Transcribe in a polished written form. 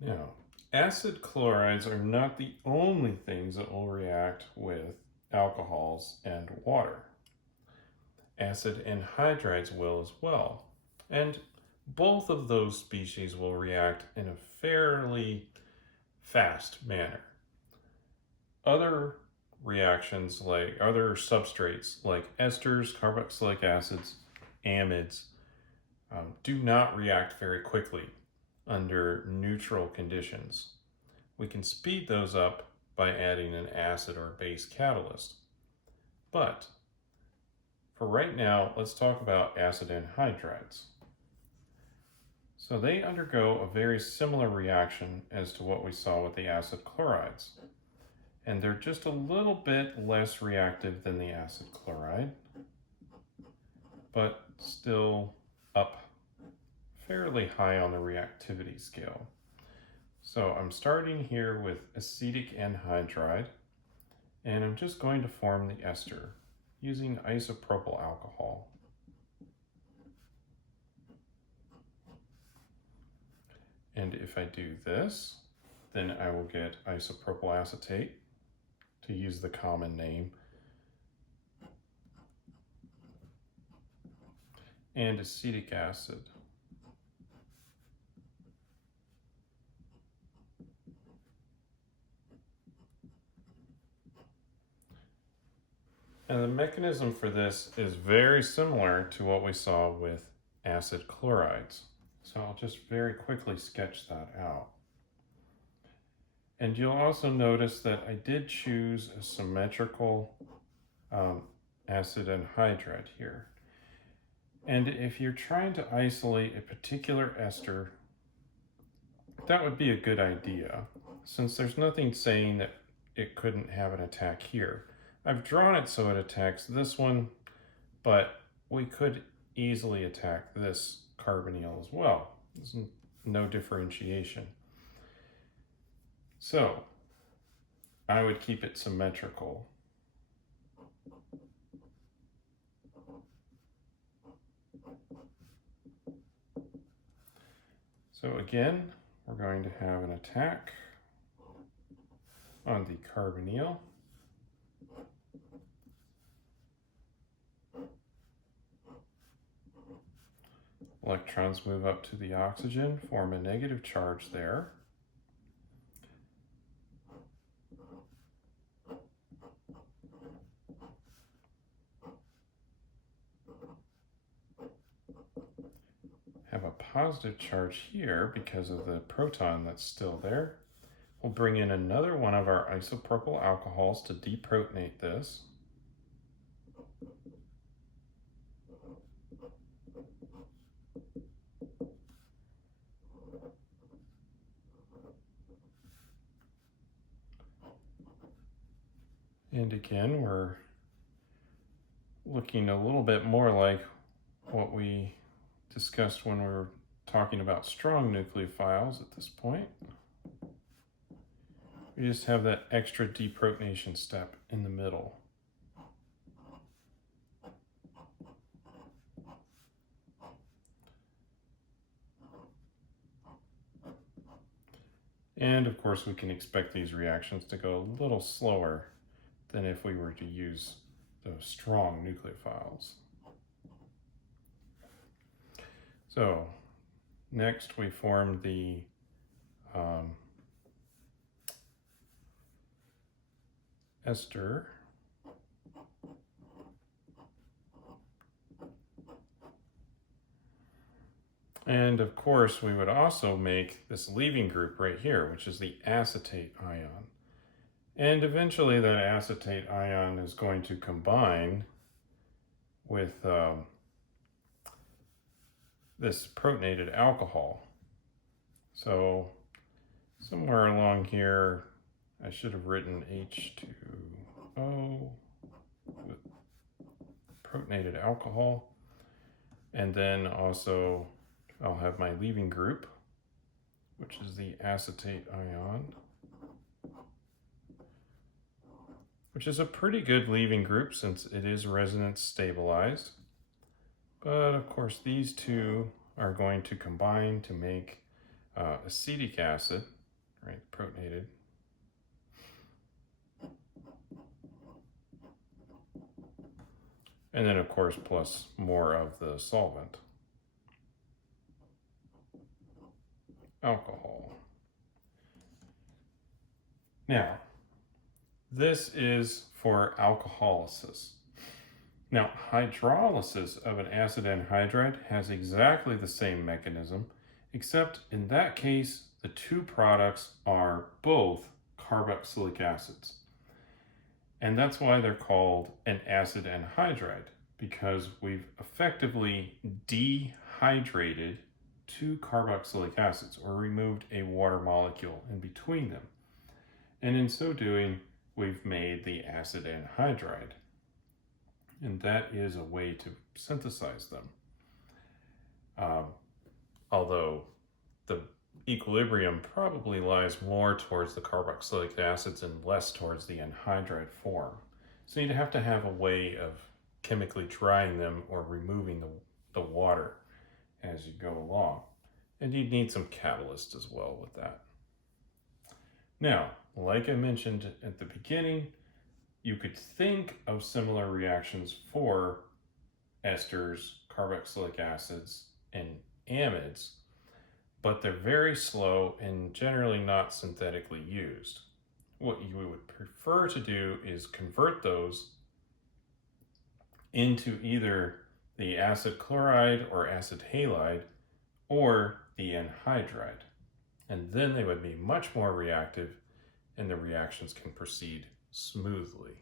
Now, acid chlorides are not the only things that will react with alcohols and water. Acid anhydrides will as well. And both of those species will react in a fairly fast manner. Other reactions, like other substrates like esters, carboxylic acids, amides, do not react very quickly under neutral conditions. We can speed those up by adding an acid or base catalyst. But for right now, let's talk about acid anhydrides. So they undergo a very similar reaction as to what we saw with the acid chlorides. And they're just a little bit less reactive than the acid chloride, but still up fairly high on the reactivity scale. So I'm starting here with acetic anhydride, and I'm just going to form the ester using isopropyl alcohol. And if I do this, then I will get isopropyl acetate, to use the common name, and acetic acid. And the mechanism for this is very similar to what we saw with acid chlorides. So I'll just very quickly sketch that out. And you'll also notice that I did choose a symmetrical acid anhydride here. And if you're trying to isolate a particular ester, that would be a good idea, since there's nothing saying that it couldn't have an attack here. I've drawn it so it attacks this one, but we could easily attack this carbonyl as well. There's no differentiation. So I would keep it symmetrical. So again, we're going to have an attack on the carbonyl. Electrons move up to the oxygen, form a negative charge there. Have a positive charge here because of the proton that's still there. We'll bring in another one of our isopropyl alcohols to deprotonate this. And again, we're looking a little bit more like what we discussed when we were talking about strong nucleophiles at this point. We just have that extra deprotonation step in the middle. And of course, we can expect these reactions to go a little slower than if we were to use those strong nucleophiles. So next we form the ester. And of course, we would also make this leaving group right here, which is the acetate ion. And eventually that acetate ion is going to combine with this protonated alcohol. So somewhere along here, I should have written H2O with protonated alcohol. And then also I'll have my leaving group, which is the acetate ion, which is a pretty good leaving group since it is resonance stabilized. But of course, these two are going to combine to make acetic acid, right, protonated, and then of course plus more of the solvent, alcohol. Now, this is for alcoholysis. Now, hydrolysis of an acid anhydride has exactly the same mechanism, except in that case, the two products are both carboxylic acids. And that's why they're called an acid anhydride, because we've effectively dehydrated two carboxylic acids, or removed a water molecule in between them. And in so doing, we've made the acid anhydride. And that is a way to synthesize them. Although the equilibrium probably lies more towards the carboxylic acids and less towards the anhydride form. So you'd have to have a way of chemically drying them or removing the water as you go along. And you'd need some catalyst as well with that. Now, like I mentioned at the beginning, you could think of similar reactions for esters, carboxylic acids, and amides, but they're very slow and generally not synthetically used. What you would prefer to do is convert those into either the acid chloride or acid halide or the anhydride. And then they would be much more reactive and the reactions can proceed smoothly.